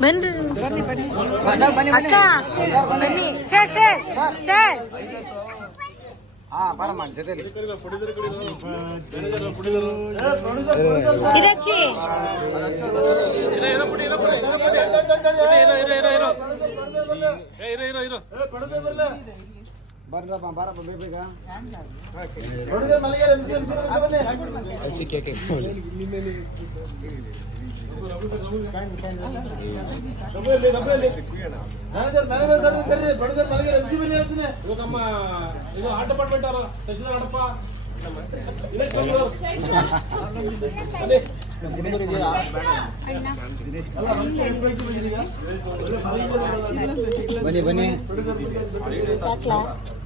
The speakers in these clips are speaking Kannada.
ಬನ್ರಿ. ಅಕ್ಕ ಬನ್ನಿ. Sir sir sir. ಇದಚ್ಚಿ ಬರ್ರಪ್ಪ ಬಾರಪ್ಪ ಬೇಗ ಇದು ಅವರು ಶಶಿಧರ್ ಆಡಪ್ಪ ಬನ್ನಿ ಬನ್ನಿ.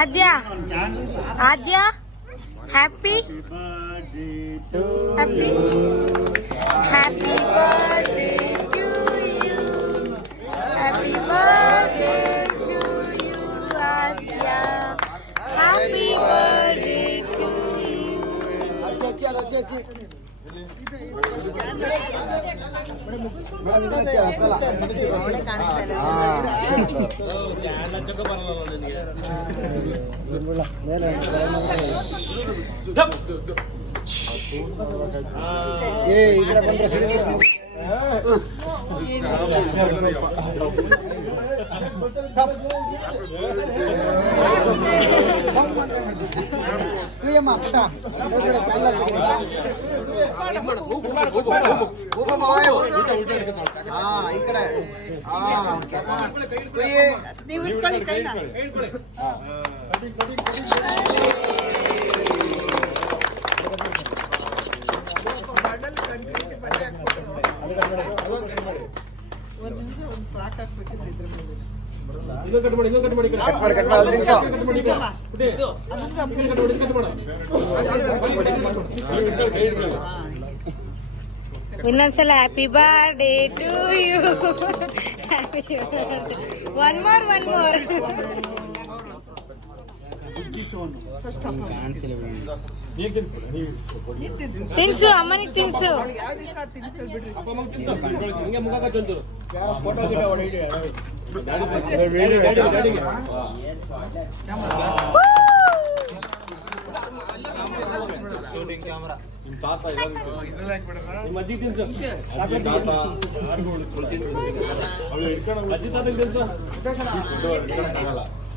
Aadya Aadya happy happy happy birthday to you happy birthday to you Aadya happy birthday to you ಅಚ್ಚಿ ಅಚ್ಚಿ ಅದು ಅಚ್ಚಿ ಅಚ್ಚಿ ಮೇಡಮ್ ಇದನ್ನ ಅಚ್ಚಿ ಹತ್ತಲ್ಲ ಚಕ್ಕ ಬರಲ್ಲ ನಿನಗೆ ಇರ್ಬಿಡ. ಮೇಲೆ ಏ ಈ ಕಡೆ ಬಂದ್ರೆ ಸಿಡಿ ಬಿಡ್ತೀನಿ. ಕುಯ್ಯಮ್ಮ, ಪುಟ್ಟ. ಈ ಕಡೆ ಕಳ್ಳ ಊಪ ಮಾವಯ್ಯ. ಹಾ ಈ ಕಡೆ ಹಾ ಓಕೆ. ಕುಯ್ಯಿ ಇನ್ನೊಂದು ಕಟ್ ಮಾಡಿ ಇನ್ನೊಂದು ಕಟ್ ಮಾಡಿ ಈ ಕಡೆ. ಕಟ್ ಮಾಡಿ ಕಟ್ ಮಾಡಿ ಅಲ್ಲಿ ನಿಲ್ಸು. ಕಟ್ ಮಾಡಿ ಈ ಕಡೆ. ಪುಟಿ. ಇನ್ನೊಂದು ಕಟ್ ಮಾಡಿ, ಕಟ್ ಮಾಡು. ಕೈ ಹಿಡ್ಕೊಳ್ಳಿ. ಇನ್ನೊಂದ್ಸಲ happy birthday to you happy one more one more ನೀನ್ ತಿನ್ಸ್ಬಿಡು, ನೀನ್ ತಿನ್ಸ್ಬಿಡು. ತಿನ್ಸು. ಅಮ್ಮನಿಗೆ ತಿನ್ಸು. ಅಜ್ಜಿ ತಿನ್ಸು.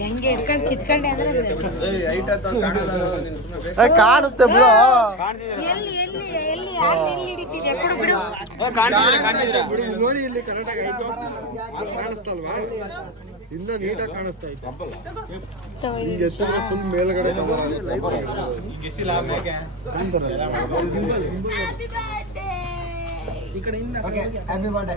ಹೆಂಗೆ ಇಟ್ಕೊಂಡು ಕಿತ್ಕೊಂಡೆ ಅಂದ್ರೆ ಅದು. ಕಾಣುತ್ತೆ ಬಿಡು. ಎಲ್ಲಿ ಎಲ್ಲಿ ಎಲ್ಲಿ ಯಾರು ಎಲ್ಲಿ ಹಿಡಿತಿದ್ಯಾ? ಕೊಡು ಬಿಡು. ನೋಡಿ ಇಲ್ಲಿ ಕರ್ನಾಟಕ ಐದು ಕಾಣಿಸ್ತಲ್ವಾ? ಇಲ್ಲ ನೀಟಾಗಿ ಕಾಣಿಸ್ತಾ ಇತ್ತು ತಗೋ ಇದು. ಎತ್ತರ ಫುಲ್ ಮೇಲ್ಗಡೆ ಕವರ್ ಹ್ಯಾಪಿ ಬರ್ಡೇ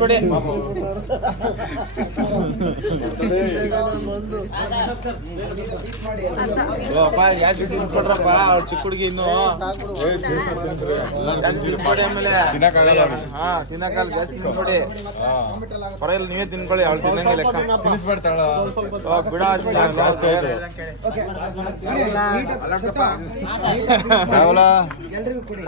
ಬಿಡಿ. ಜಾಸ್ತಿ ಜಾಸ್ತಿ ತಿನ್ಸ್ಬೇಡಿ ಅಪ್ಪ ಜಾಸ್ತಿ ಅವ್ಳು ಚಿಕ್ಕ ಹುಡುಗಿ ಇನ್ನು ಆಮೇಲೆ ಹಾ ತಿನ್ನಕ್ಕಲ್ಲ ಜಾಸ್ತಿ ತಿನ್ಬೇಡಿ. ಪರವಾಗಿಲ್ಲ ನೀವೇ ತಿನ್ಕೊಳ್ಳಿ ಅವ್ಳು ತಿನ್ನಂಗೆ ಲೆಕ್ಕ ಬಿಡ ಜಾಸ್ತಿ. ಎಲ್ರಿಗೂ ಕೊಡಿ.